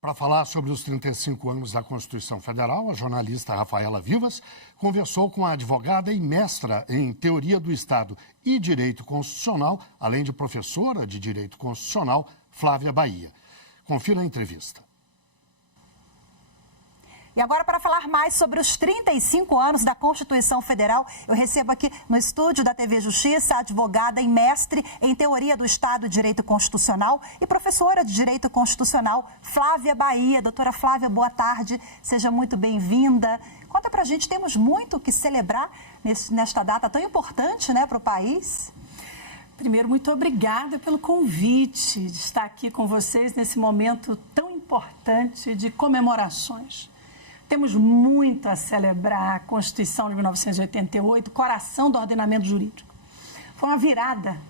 Para falar sobre os 35 anos da Constituição Federal, a jornalista Rafaela Vivas conversou com a advogada e mestra em Teoria do Estado e Direito Constitucional, além de professora de Direito Constitucional, Flávia Bahia. Confira a entrevista. E agora, para falar mais sobre os 35 anos da Constituição Federal, eu recebo aqui no estúdio da TV Justiça a advogada e mestre em Teoria do Estado e Direito Constitucional e professora de Direito Constitucional, Flávia Bahia. Doutora Flávia, boa tarde, seja muito bem-vinda. Conta pra gente, temos muito que celebrar nesta data tão importante, né, para o país. Primeiro, muito obrigada pelo convite de estar aqui com vocês nesse momento tão importante de comemorações. Temos muito a celebrar a Constituição de 1988, coração do ordenamento jurídico. Foi uma virada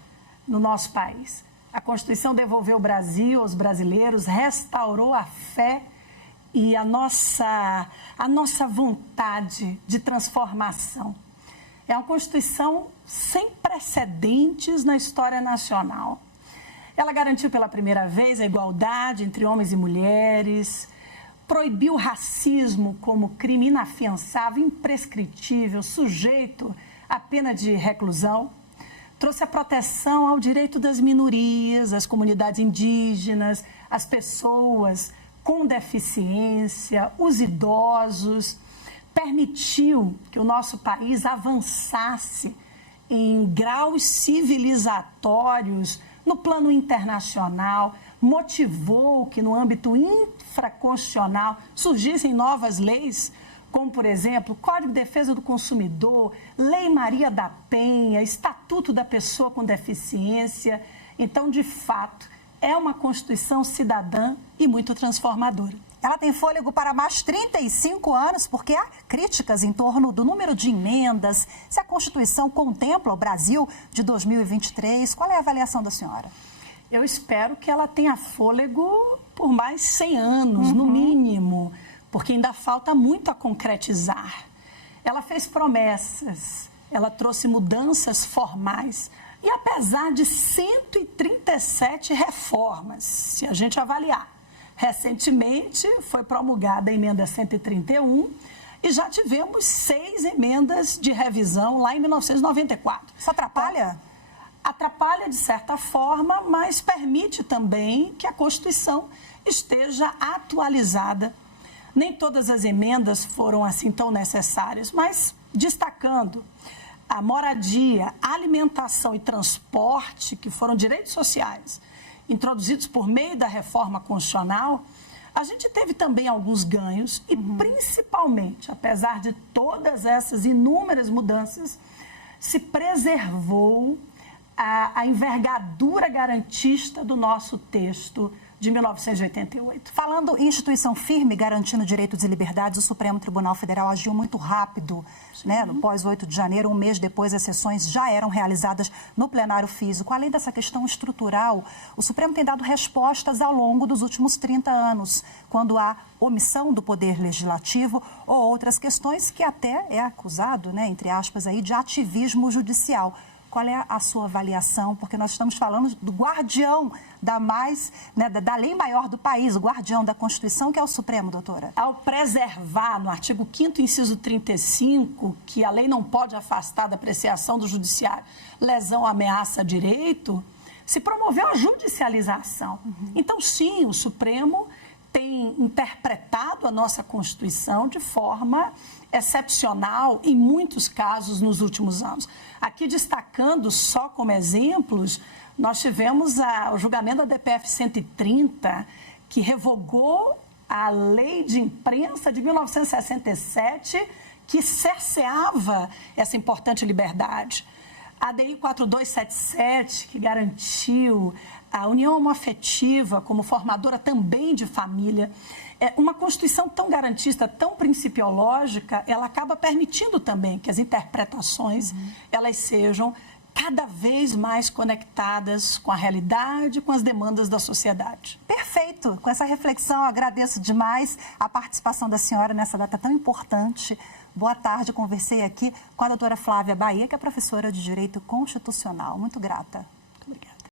no nosso país. A Constituição devolveu o Brasil aos brasileiros, restaurou a fé e a nossa vontade de transformação. É uma Constituição sem precedentes na história nacional. Ela garantiu pela primeira vez a igualdade entre homens e mulheres, proibiu o racismo como crime inafiançável, imprescritível, sujeito à pena de reclusão, trouxe a proteção ao direito das minorias, às comunidades indígenas, às pessoas com deficiência, os idosos, permitiu que o nosso país avançasse em graus civilizatórios no plano internacional, motivou que no âmbito infraconstitucional surgissem novas leis, como, por exemplo, Código de Defesa do Consumidor, Lei Maria da Penha, Estatuto da Pessoa com Deficiência. Então, de fato, é uma Constituição cidadã e muito transformadora. Ela tem fôlego para mais 35 anos, porque há críticas em torno do número de emendas. Se a Constituição contempla o Brasil de 2023, qual é a avaliação da senhora? Eu espero que ela tenha fôlego por mais 100 anos, no mínimo, porque ainda falta muito a concretizar. Ela fez promessas, ela trouxe mudanças formais e apesar de 137 reformas, se a gente avaliar, recentemente foi promulgada a emenda 131 e já tivemos 6 emendas de revisão lá em 1994. Isso atrapalha? Atrapalha de certa forma, mas permite também que a Constituição esteja atualizada. Nem todas as emendas foram assim tão necessárias, mas destacando a moradia, alimentação e transporte, que foram direitos sociais introduzidos por meio da reforma constitucional, a gente teve também alguns ganhos e, principalmente, apesar de todas essas inúmeras mudanças, se preservou a envergadura garantista do nosso texto de 1988. Falando em instituição firme, garantindo direitos e liberdades, o Supremo Tribunal Federal agiu muito rápido, né? No pós-8 de janeiro, um mês depois, as sessões já eram realizadas no plenário físico. Além dessa questão estrutural, o Supremo tem dado respostas ao longo dos últimos 30 anos, quando há omissão do Poder Legislativo ou outras questões que até é acusado, né, entre aspas, aí, de ativismo judicial. Qual é a sua avaliação? Porque nós estamos falando do guardião da lei maior do país, o guardião da Constituição, que é o Supremo, doutora. Ao preservar no artigo 5º, inciso 35, que a lei não pode afastar da apreciação do judiciário lesão, ameaça a direito, se promoveu a judicialização. Então, sim, o Supremo tem interpretado a nossa Constituição de forma excepcional em muitos casos nos últimos anos. Aqui, destacando só como exemplos, nós tivemos o julgamento da DPF 130, que revogou a lei de imprensa de 1967, que cerceava essa importante liberdade. A DI 4277, que garantiu a união homoafetiva como formadora também de família. Uma Constituição tão garantista, tão principiológica, ela acaba permitindo também que as interpretações elas sejam cada vez mais conectadas com a realidade, com as demandas da sociedade. Perfeito! Com essa reflexão, eu agradeço demais a participação da senhora nessa data tão importante. Boa tarde, conversei aqui com a doutora Flávia Bahia, que é professora de Direito Constitucional. Muito grata.